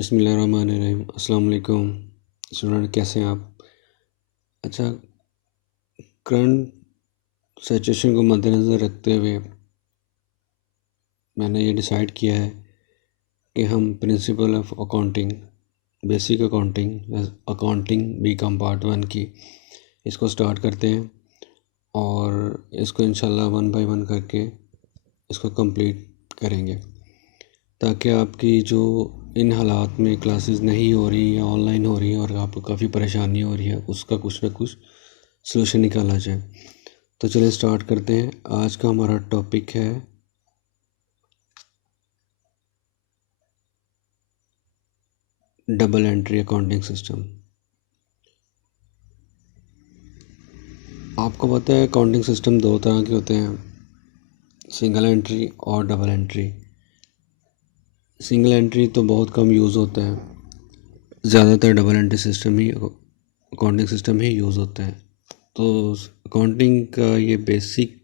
बिस्मिल्लाहिर्रहमानिर्रहीम। अस्सलाम वालेकुम स्टूडेंट, कैसे हैं आप? अच्छा, करंट सिचुएशन को मद्देनज़र रखते हुए मैंने ये डिसाइड किया है कि हम principle of accounting, basic accounting, accounting BCom part 1 की इसको स्टार्ट करते हैं और इसको इंशाल्लाह 1 बाय 1 करके इसको कंप्लीट करेंगे, ताकि आपकी जो इन हालात में क्लासेस नहीं हो रही या ऑनलाइन हो रही है और आपको काफ़ी परेशानी हो रही है, उसका कुछ ना कुछ सलूशन निकाला जाए। तो चलिए स्टार्ट करते हैं। आज का हमारा टॉपिक है डबल एंट्री अकाउंटिंग सिस्टम। आपको पता है अकाउंटिंग सिस्टम दो तरह के होते हैं, सिंगल एंट्री और डबल एंट्री। सिंगल एंट्री तो बहुत कम यूज़ होता है, ज़्यादातर डबल एंट्री सिस्टम ही, अकाउंटिंग सिस्टम ही यूज़ होता है। तो अकाउंटिंग का ये बेसिक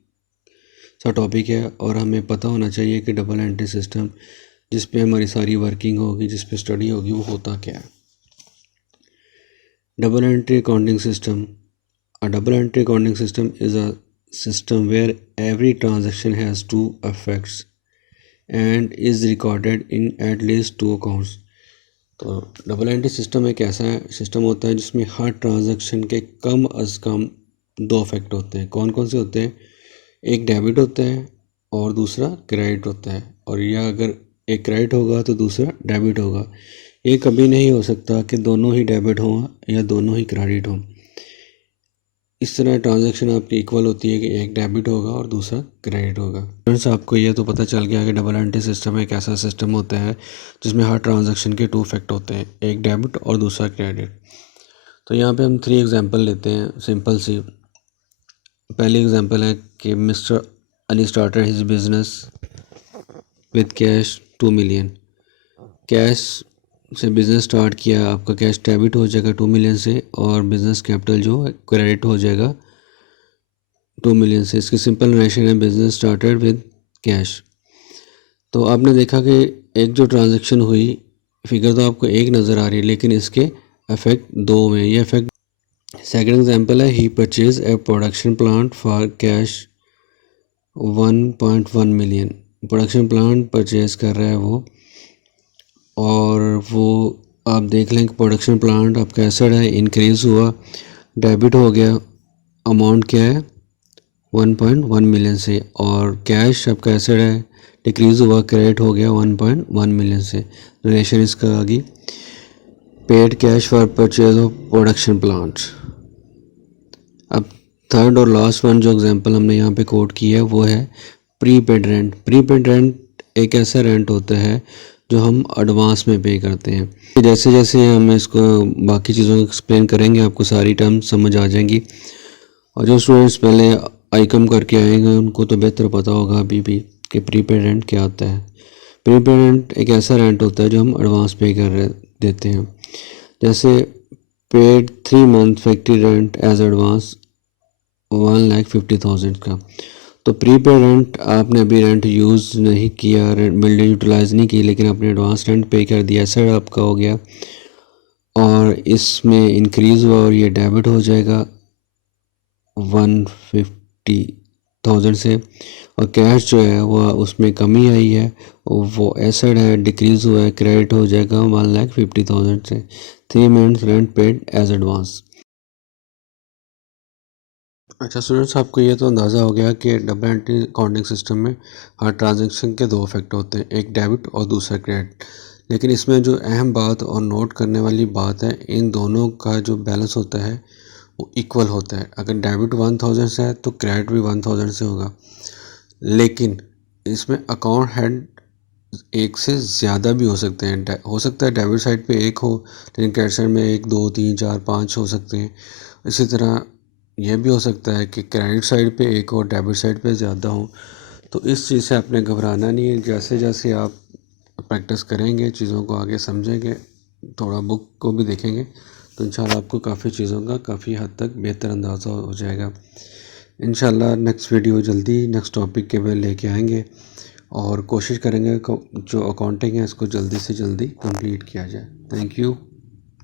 सा टॉपिक है और हमें पता होना चाहिए कि डबल एंट्री सिस्टम जिस पे हमारी सारी वर्किंग होगी, जिस पे स्टडी होगी, वो होता क्या है। Double entry accounting system, a double entry accounting system is a system where every transaction has two effects and is recorded in at least two accounts। तो डबल एंट्री सिस्टम एक ऐसा सिस्टम होता है जिसमें हर ट्रांजैक्शन के कम अज़ कम दो effect होते हैं। कौन कौन से होते हैं? एक डेबिट होता है और दूसरा क्रेडिट होता है, और यह अगर एक क्रेडिट होगा तो दूसरा डेबिट होगा। ये कभी नहीं हो सकता कि दोनों ही डेबिट हों या दोनों ही क्रेडिट हों। इस तरह ट्रांजैक्शन आपकी इक्वल होती है कि एक डेबिट होगा और दूसरा क्रेडिट होगा। फ्रेंड्स, आपको ये तो पता चल गया कि डबल एंट्री सिस्टम एक ऐसा सिस्टम होता है जिसमें हर ट्रांजैक्शन के टू इफेक्ट होते हैं, एक डेबिट और दूसरा क्रेडिट। तो यहाँ पे हम 3 एग्जांपल लेते हैं, सिंपल सी। पहली एग्जांपल है कि mister Ali started his business with cash 2 million. Cash से बिज़नेस स्टार्ट किया, आपका कैश डेबिट हो जाएगा 2 मिलियन से और बिज़नेस कैपिटल जो क्रेडिट हो जाएगा 2 मिलियन से। इसकी सिंपल नरेशन है बिज़नेस स्टार्टेड विद कैश। तो आपने देखा कि एक जो ट्रांजैक्शन हुई, फिगर तो आपको एक नज़र आ रही है लेकिन इसके इफेक्ट दो में। ये इफेक्ट सेकंड एग्जांपल है, he purchase a production plant for cash 1.1 million. Production plant purchase कर रहा है वो, और वो आप देख लें कि प्रोडक्शन प्लांट आपका एसेट है, इंक्रीज़ हुआ, डेबिट हो गया। अमाउंट क्या है? 1.1 मिलियन से। और कैश आपका एसेट है, डिक्रीज़ हुआ, क्रेडिट हो गया 1.1 मिलियन से। रिलेशन इसका आगे, paid cash for purchase of production plant. अब थर्ड और लास्ट वन जो एग्जांपल हमने यहाँ पे कोट किया है वो है प्रीपेड रेंट। प्रीपेड रेंट एक ऐसा रेंट होता है जो हम एडवांस में पे करते हैं। जैसे जैसे हम इसको बाकी चीज़ों को एक्सप्लेन करेंगे आपको सारी टर्म समझ आ जाएंगी, और जो स्टूडेंट्स पहले आईकम करके आएंगे उनको तो बेहतर पता होगा अभी भी कि प्रीपेड रेंट क्या होता है। प्रीपेड रेंट एक ऐसा रेंट होता है जो हम एडवांस पे कर देते हैं। जैसे paid 3 month factory rent as advance 1,50,000 का। तो प्रीपेड रेंट आपने अभी रेंट यूज़ नहीं किया, रेंट बिल्डिंग यूटिलाइज नहीं की, लेकिन आपने एडवांस रेंट पे कर दिया, एसेट आपका हो गया और इसमें इंक्रीज़ हुआ और ये डेबिट हो जाएगा 150,000 से। और कैश जो है वो उसमें कमी आई है, वो एसेट है, डिक्रीज़ हुआ है, क्रेडिट हो जाएगा 1,50,000 से। 3 months rent paid as advance. अच्छा स्टूडेंट्स, आपको ये तो अंदाज़ा हो गया कि डबल एंट्री अकाउंटिंग सिस्टम में हर ट्रांजैक्शन के दो इफेक्ट होते हैं, एक डेबिट और दूसरा क्रेडिट। लेकिन इसमें जो अहम बात और नोट करने वाली बात है, इन दोनों का जो बैलेंस होता है वो इक्वल होता है। अगर डेबिट 1,000 से है तो क्रेडिट भी 1,000 से होगा, लेकिन इसमें अकाउंट हेड एक से ज़्यादा भी हो सकते हैं। हो सकता है डेबिट साइड पे एक हो लेकिन क्रेडिट साइड में 1, 2, 3, 4, 5 हो सकते हैं। इसी तरह यह भी हो सकता है कि क्रेडिट साइड पे एक और डेबिट साइड पे ज़्यादा हो। तो इस चीज़ से आपने घबराना नहीं है। जैसे जैसे आप प्रैक्टिस करेंगे, चीज़ों को आगे समझेंगे, थोड़ा बुक को भी देखेंगे, तो इंशाल्लाह आपको काफ़ी चीज़ों का काफ़ी हद तक बेहतर अंदाज़ा हो जाएगा। इंशाल्लाह नेक्स्ट वीडियो जल्दी नेक्स्ट टॉपिक के लिए लेके आएंगे। और कोशिश करेंगे जो अकाउंटिंग है इसको जल्दी से जल्दी कंप्लीट किया जाए। Thank you.